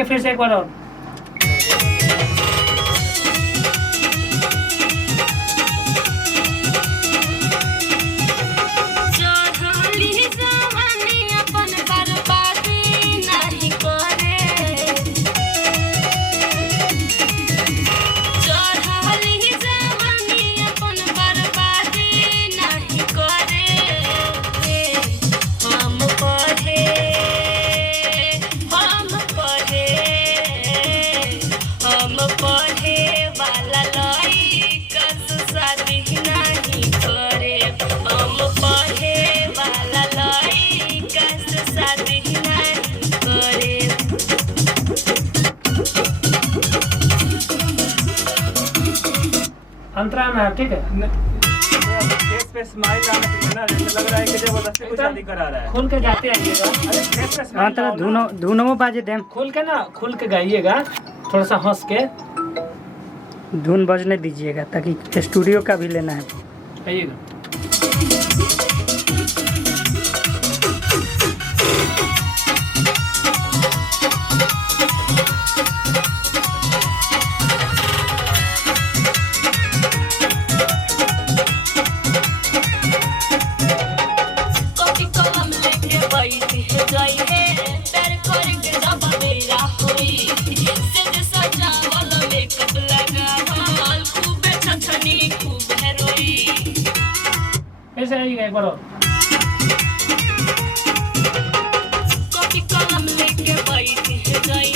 आइए फिर से एक बार और। अंतरा में है, ठीक है। फेस पे स्माइल आना चाहिए ना, जैसे लग रहा है कि जबरदस्ती कोई शादी करा रहा है। खुल के गाते आइएगा। अरे फेस पे स्माइल अंतरा धुनो बाजे देम। खुल के ना, खुल के गाइएगा, थोड़ा सा हंस के धुन बजने दीजिएगा ताकि स्टूडियो का भी लेना है। आइएगा। ऐसे आइएगा एक बार और। कॉपी कलम लेके बैठी है जाई